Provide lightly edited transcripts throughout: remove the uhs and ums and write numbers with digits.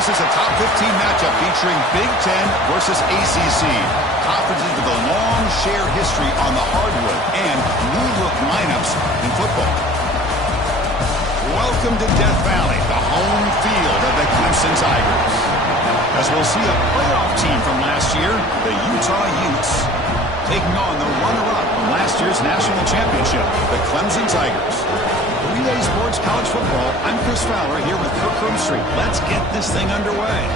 This is a top 15 matchup featuring Big Ten versus ACC. Conferences with a long shared history on the hardwood and new-look lineups in football. Welcome to Death Valley, the home field of the Clemson Tigers. As we'll see a playoff team from last year, the Utah Utes, taking on the runner-up from last year's national championship, the Clemson Tigers. Relay Sports College Football, I'm Chris Fowler here with Kirk Street. Let's get this thing underway.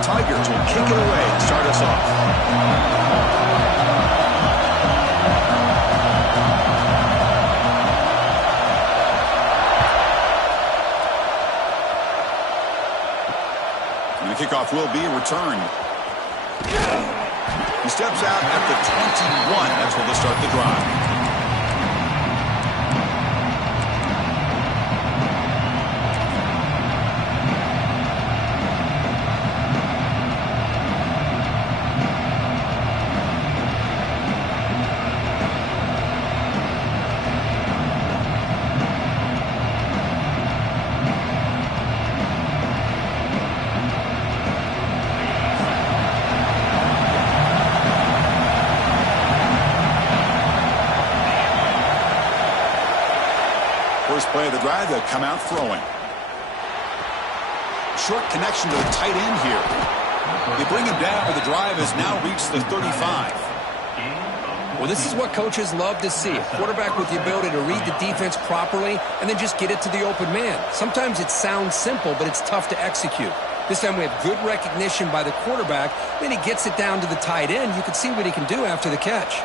Tigers will kick it away and start us off. And the kickoff will be returned. He steps out at the 21. That's where they'll start the drive. First play of the drive, they'll come out throwing. Short connection to the tight end here. They bring him down, but the drive has now reached the 35. Well, this is what coaches love to see. A quarterback with the ability to read the defense properly and then just get it to the open man. Sometimes it sounds simple, but it's tough to execute. This time we have good recognition by the quarterback. Then he gets it down to the tight end. You can see what he can do after the catch.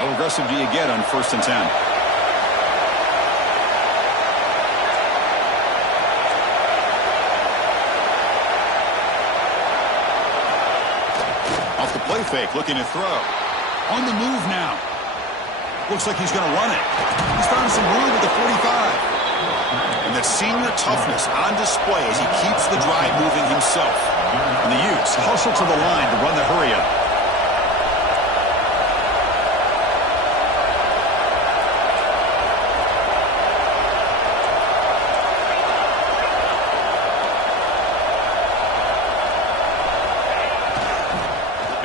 How aggressive do you get on 1st and 10? Off the play fake, looking to throw. On the move now. Looks like he's going to run it. He's found some room at the 45. And that senior toughness on display as he keeps the drive moving himself. And the Utes hustle to the line to run the hurry-up.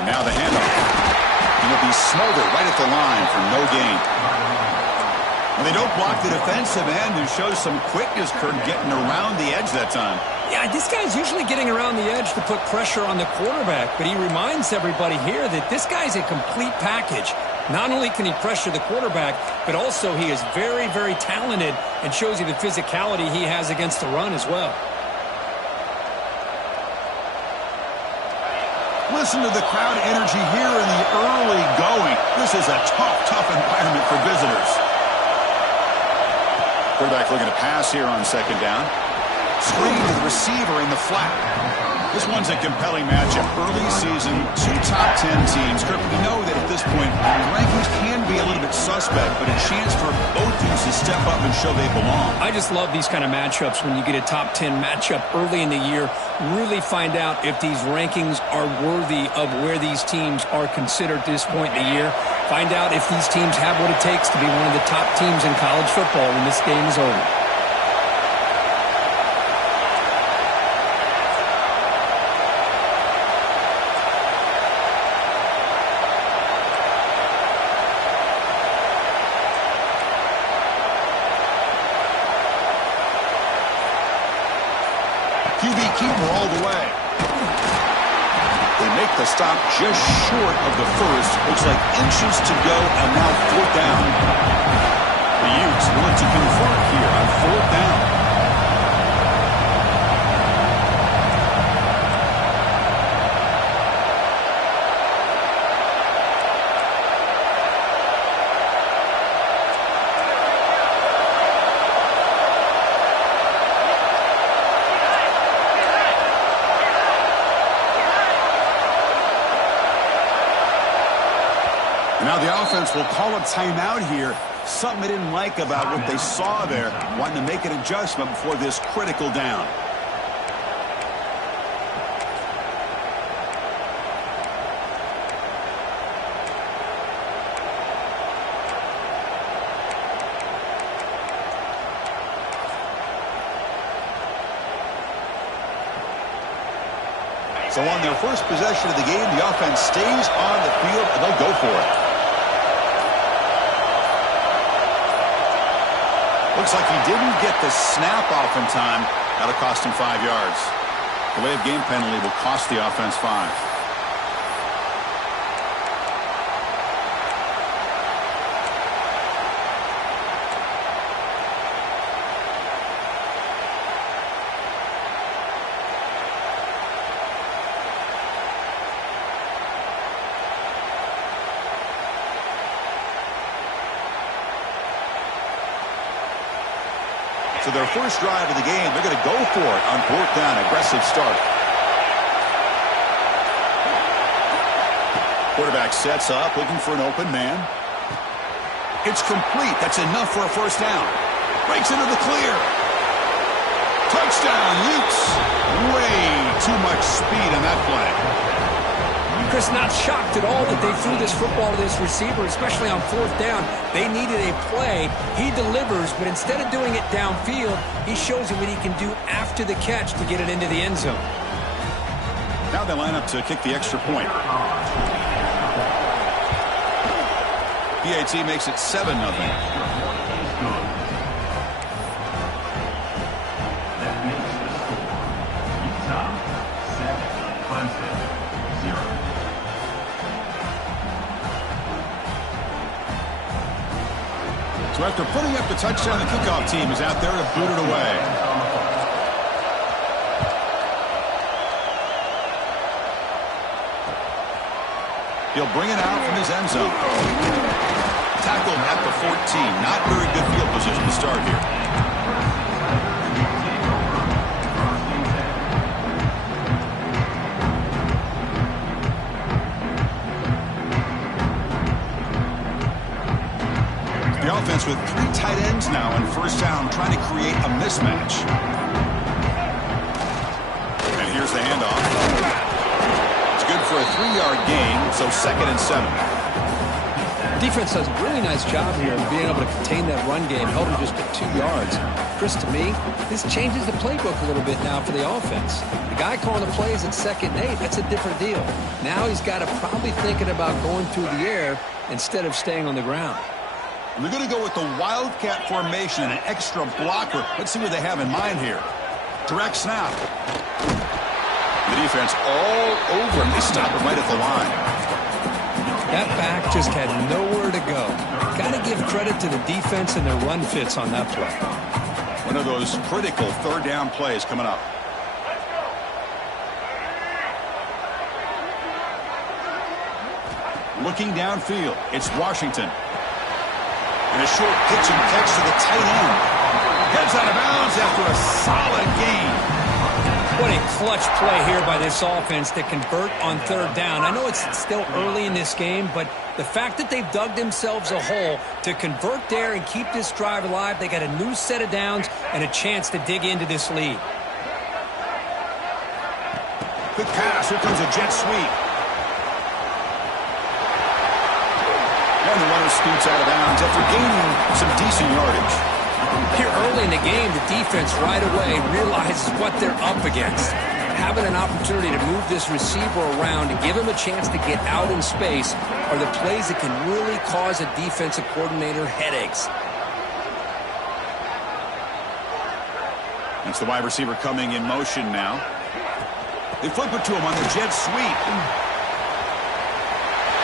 Now the handoff. And it'll be smothered right at the line for no gain. And they don't block the defensive end and show some quickness, Kirk, getting around the edge that time. Yeah, this guy's usually getting around the edge to put pressure on the quarterback, but he reminds everybody here that this guy's a complete package. Not only can he pressure the quarterback, but also he is very, very talented and shows you the physicality he has against the run as well. Listen to the crowd energy here in the early going. This is a tough environment for visitors. Quarterback looking to pass here on 2nd down. Screen to the receiver in the flat. This one's a compelling matchup. Early season, 2 top 10 teams. Kirk, we know that at this point, the rankings can be a little bit suspect, but a chance for both teams to step up and show they belong. I just love these kind of matchups when you get a top 10 matchup early in the year. Really find out if these rankings are worthy of where these teams are considered at this point in the year. Find out if these teams have what it takes to be one of the top teams in college football when this game is over. QB keeper all the way. They make the stop just short of the first. Looks like inches to go, and now 4th down. The Utes want to convert here on 4th down. Now the offense will call a timeout here. Something they didn't like about what they saw there. Wanting to make an adjustment before this critical down. So on their first possession of the game, the offense stays on the field, and they'll go for it. Looks like he didn't get the snap off in time. That'll cost him 5 yards. Delay of game penalty will cost the offense 5. So their first drive of the game, they're going to go for it on 4th down. Aggressive start. Quarterback sets up, looking for an open man. It's complete. That's enough for a first down. Breaks into the clear. Touchdown, Utes. Way too much speed on that play. Chris, not shocked at all that they threw this football to this receiver, especially on 4th down. They needed a play. He delivers, but instead of doing it downfield, he shows him what he can do after the catch to get it into the end zone. Now they line up to kick the extra point. PAT makes it 7-0. So after putting up the touchdown, the kickoff team is out there to boot it away. He'll bring it out from his end zone. Tackled at the 14. Not very good field position to start here. The offense with 3 tight ends now on first down, trying to create a mismatch. And here's the handoff. It's good for a 3-yard gain, so 2nd and 7. Defense does a really nice job here of being able to contain that run game, held him just at 2 yards. Chris, to me, this changes the playbook a little bit now for the offense. The guy calling the plays at 2nd and 8, that's a different deal. Now he's got to probably thinking about going through the air instead of staying on the ground. They're going to go with the Wildcat formation and an extra blocker. Let's see what they have in mind here. Direct snap. The defense all over him. They stop him right at the line. That back just had nowhere to go. Got to give credit to the defense and their run fits on that play. One of those critical 3rd down plays coming up. Looking downfield, it's Washington. And a short pitch and catch to the tight end. Heads out of bounds after a solid gain. What a clutch play here by this offense to convert on 3rd down. I know it's still early in this game, but the fact that they've dug themselves a hole to convert there and keep this drive alive, they got a new set of downs and a chance to dig into this lead. Quick pass. Here comes a jet sweep. And the runner scoots out of bounds after gaining some decent yardage. Here early in the game, the defense right away realizes what they're up against. Having an opportunity to move this receiver around and give him a chance to get out in space are the plays that can really cause a defensive coordinator headaches. That's the wide receiver coming in motion now. They flip it to him on the jet sweep.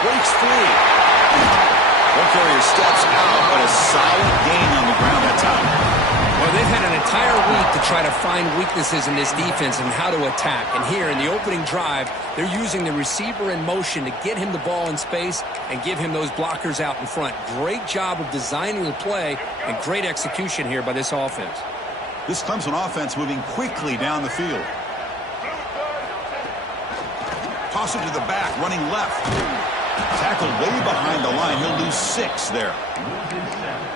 Breaks free. One carrier steps out, but a solid gain on the ground that time. Well, they've had an entire week to try to find weaknesses in this defense and how to attack. And here in the opening drive, they're using the receiver in motion to get him the ball in space and give him those blockers out in front. Great job of designing the play and great execution here by this offense. This comes on offense moving quickly down the field. Toss it to the back, running left. Tackled way behind the line. He'll lose 6 there.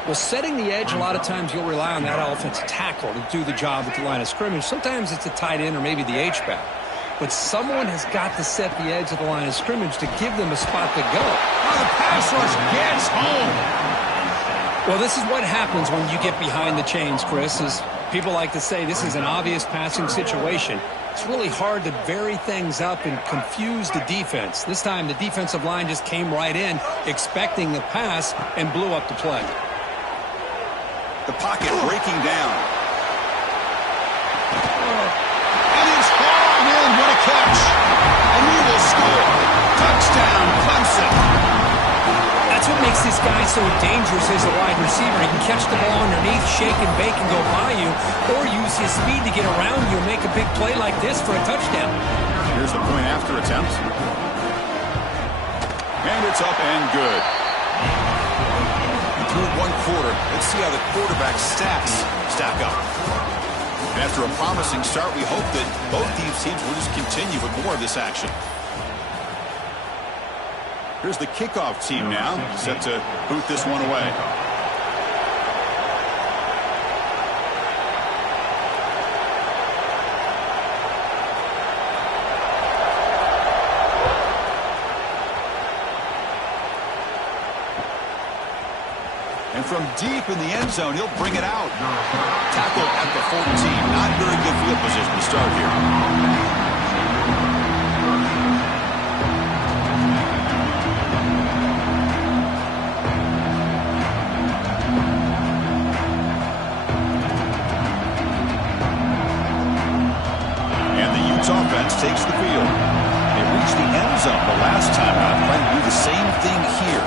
Well, setting the edge, a lot of times you'll rely on that offensive tackle to do the job at the line of scrimmage. Sometimes it's a tight end or maybe the H-back. But someone has got to set the edge of the line of scrimmage to give them a spot to go. Oh, the pass rush gets home. Well, this is what happens when you get behind the chains, Chris. As people like to say, this is an obvious passing situation. It's really hard to vary things up and confuse the defense. This time, the defensive line just came right in, expecting the pass, and blew up the play. The pocket breaking down. And it's hauled in. What a catch. And he will score. Touchdown, Clemson. That's what makes this guy so dangerous as a wide receiver. He can catch the ball underneath, shake and bake and go by you, or use his speed to get around you and make a big play like this for a touchdown. Here's the point after attempt. And it's up and good. Through 1 quarter, let's see how the quarterback stats stack up. And after a promising start, we hope that both these teams will just continue with more of this action. Here's the kickoff team now, set to boot this one away. And from deep in the end zone, he'll bring it out. Tackle at the 14. Not very good field position to start here. Offense takes the field. They reached the end zone the last time out, trying to do the same thing here.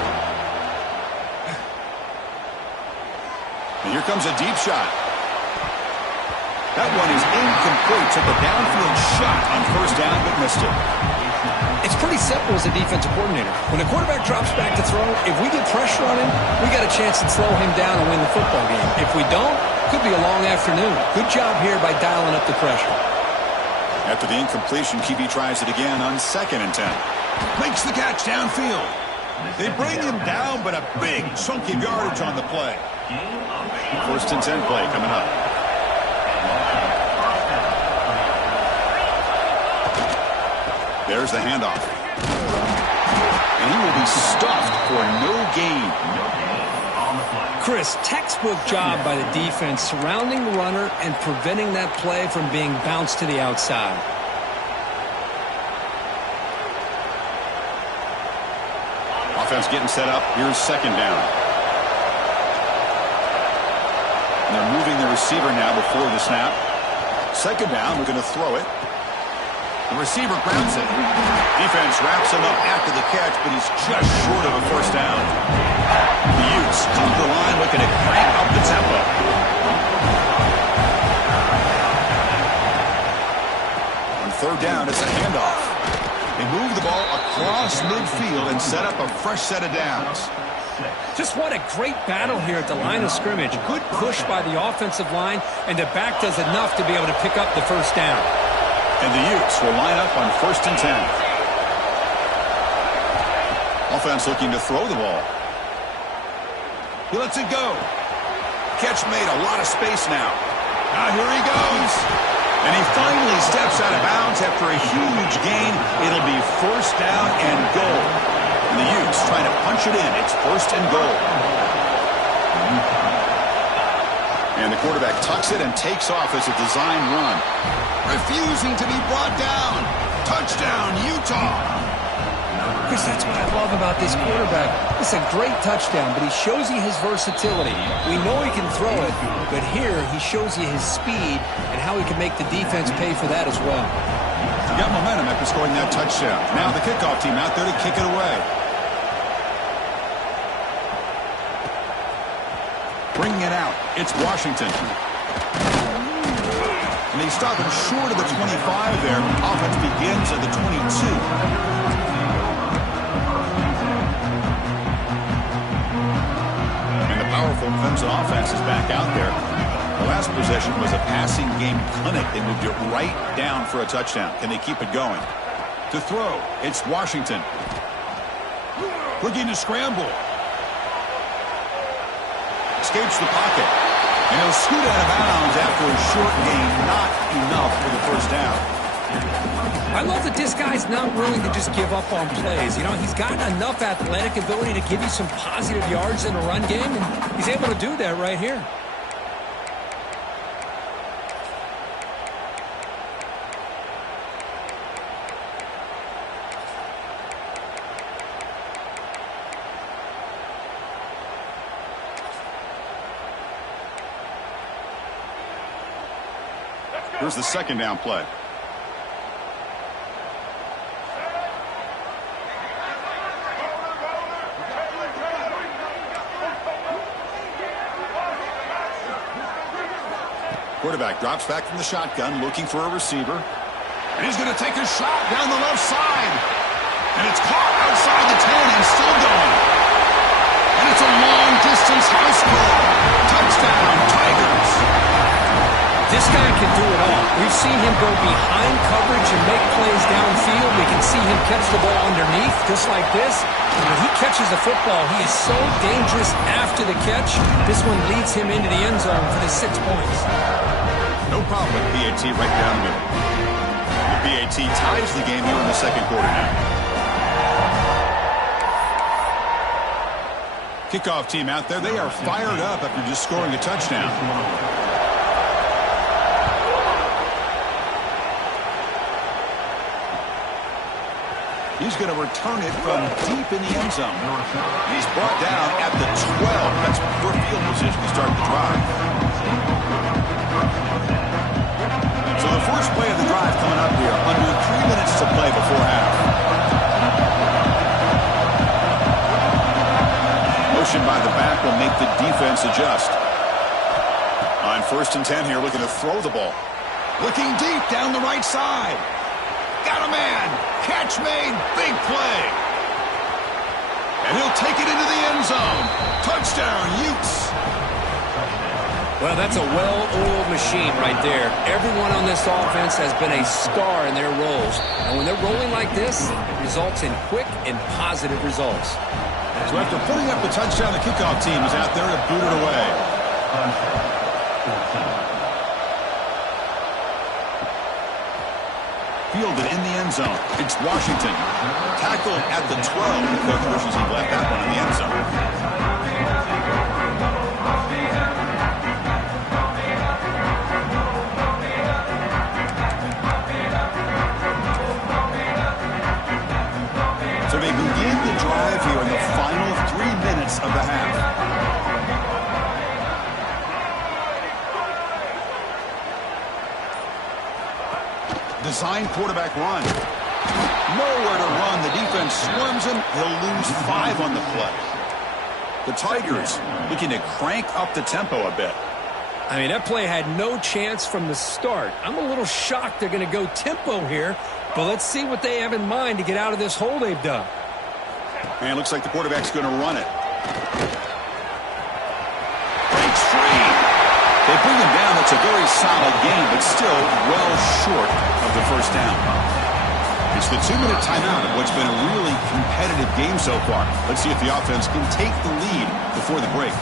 And here comes a deep shot. That one is incomplete. Took a downfield shot on first down, but missed it. It's pretty simple as a defensive coordinator. When a quarterback drops back to throw, if we get pressure on him, we got a chance to slow him down and win the football game. If we don't, it could be a long afternoon. Good job here by dialing up the pressure. After the incompletion, QB tries it again on 2nd and 10. Makes the catch downfield. They bring him down, but a big chunk of yardage on the play. 1st and 10 play coming up. There's the handoff. And he will be stuffed for no gain. Chris, textbook job by the defense surrounding the runner and preventing that play from being bounced to the outside. Offense getting set up. Here's 2nd down. And they're moving the receiver now before the snap. 2nd down, we're going to throw it. The receiver grabs it. Defense wraps him up after the catch, but he's just short of a first down. The Utes come to the line looking to crank up the tempo. On 3rd down, it's a handoff. They move the ball across midfield and set up a fresh set of downs. Just what a great battle here at the line of scrimmage. Good push by the offensive line, and the back does enough to be able to pick up the first down. And the Utes will line up on 1st and 10. Offense looking to throw the ball. He lets it go. Catch made, a lot of space now. Now here he goes. And he finally steps out of bounds after a huge gain. It'll be 1st down and goal. And the Utes trying to punch it in. It's 1st and goal. And the quarterback tucks it and takes off as a design run. Refusing to be brought down. Touchdown, Utah. Chris, that's what I love about this quarterback. It's a great touchdown, but he shows you his versatility. We know he can throw it, but here he shows you his speed and how he can make the defense pay for that as well. He got momentum after scoring that touchdown. Now the kickoff team out there to kick it away. Bringing it out, it's Washington. And they stop him short of the 25 there. Offense begins at the 22. Powerful Clemson offense is back out there. The last possession was a passing game clinic. They moved it right down for a touchdown. Can they keep it going? To throw, it's Washington. Looking to scramble. Escapes the pocket. And he'll scoot out of bounds after a short gain. Not enough for the first down. I love that this guy's not willing to just give up on plays. You know, he's got enough athletic ability to give you some positive yards in a run game, and he's able to do that right here. Here's the second down play. Quarterback drops back from the shotgun, looking for a receiver. And he's going to take a shot down the left side. And it's caught outside the 10 and still going. And it's a long-distance house call. Touchdown, Tigers. This guy can do it all. We've seen him go behind coverage and make plays downfield. We can see him catch the ball underneath, just like this. When he catches the football, he is so dangerous after the catch. This one leads him into the end zone for the 6 points. No problem with PAT right down the middle. The PAT ties the game here in the second quarter now. Kickoff team out there, they are fired up after just scoring a touchdown. He's going to return it from deep in the end zone. He's brought down at the 12. That's poor field position to start the drive. So the first play of the drive coming up here. Under 3 minutes to play before half. Motion by the back will make the defense adjust. On 1st and 10 here, looking to throw the ball. Looking deep down the right side. Got a man. Catch made. Big play. And he'll take it into the end zone. Touchdown, Utes. Well, that's a well-oiled machine right there. Everyone on this offense has been a star in their roles. And when they're rolling like this, it results in quick and positive results. So after putting up the touchdown, the kickoff team is out there to boot it away. Fielded in the end zone. It's Washington. Tackled at the 12. The coach wishes he left that one in the end zone. So they begin the drive here in the final 3 minutes of the half. Design quarterback run. Nowhere to run. The defense swarms him. He'll lose 5 on the play. The Tigers looking to crank up the tempo a bit. I mean, that play had no chance from the start. I'm a little shocked they're going to go tempo here, but let's see what they have in mind to get out of this hole they've done. Man, looks like the quarterback's going to run it. Breaks free. They bring him down. That's a very solid game, but still well short of the first down. It's the 2-minute timeout of what's been a really competitive game so far. Let's see if the offense can take the lead before the break.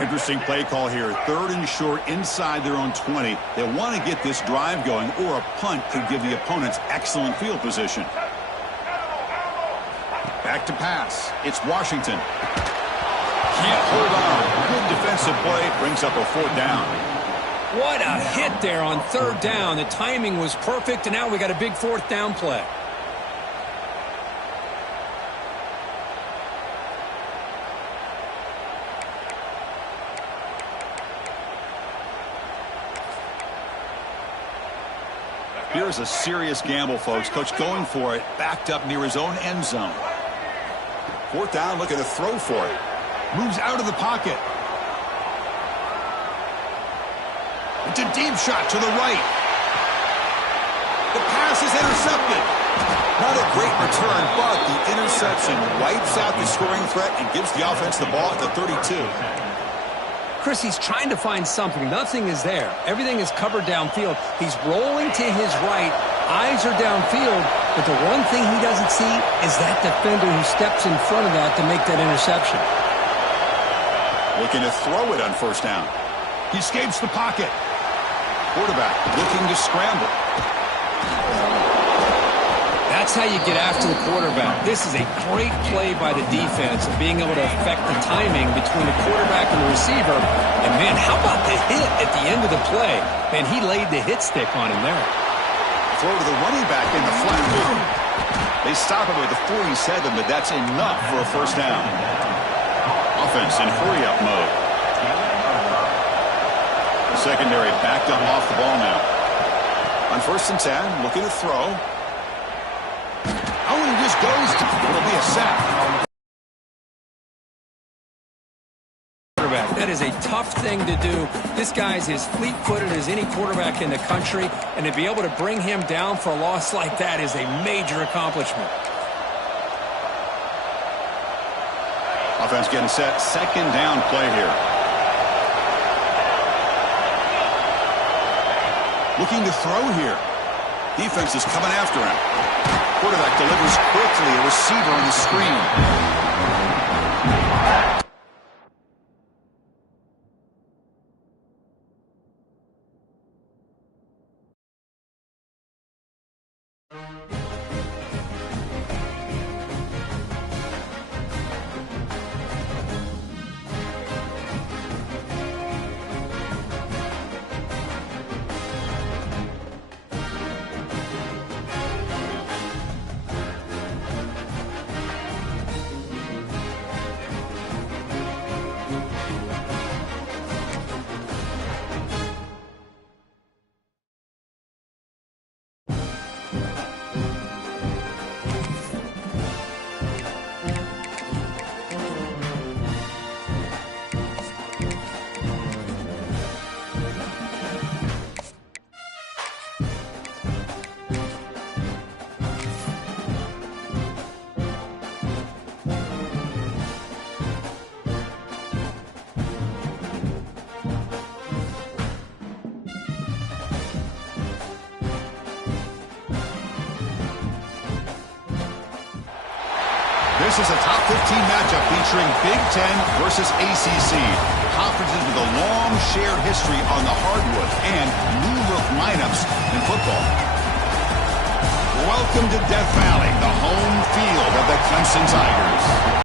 Interesting play call here. 3rd and short inside their own 20. They want to get this drive going, or a punt could give the opponents excellent field position. Back to pass. It's Washington. Can't hold on. Good defensive play. Brings up a 4th down. What a hit there on 3rd down. The timing was perfect, and now we got a big 4th down play. Here's a serious gamble, folks. Coach going for it, backed up near his own end zone. 4th down, looking to throw for it. Moves out of the pocket. It's a deep shot to the right. The pass is intercepted. Not a great return, but the interception wipes out the scoring threat and gives the offense the ball at the 32. Chris, he's trying to find something. Nothing is there. Everything is covered downfield. He's rolling to his right. Eyes are downfield. But the one thing he doesn't see is that defender who steps in front of that to make that interception. Looking to throw it on first down. He escapes the pocket. Quarterback looking to scramble. That's how you get after the quarterback. This is a great play by the defense of being able to affect the timing between the quarterback and the receiver. And, man, how about the hit at the end of the play? Man, he laid the hit stick on him there. Throw to the running back in the flat. They stop him at the 47, but that's enough for a first down. Offense in hurry-up mode. The secondary backed up off the ball now. On 1st and 10, looking to throw. Oh, and he just goes to. It'll be a sack. That is a tough thing to do. This guy's as fleet-footed as any quarterback in the country, and to be able to bring him down for a loss like that is a major accomplishment. Offense getting set. 2nd down play here. Looking to throw here. Defense is coming after him. Quarterback delivers quickly. A receiver on the screen. This is a top 15 matchup featuring Big Ten versus ACC. Conferences with a long shared history on the hardwood and new-look lineups in football. Welcome to Death Valley, the home field of the Clemson Tigers.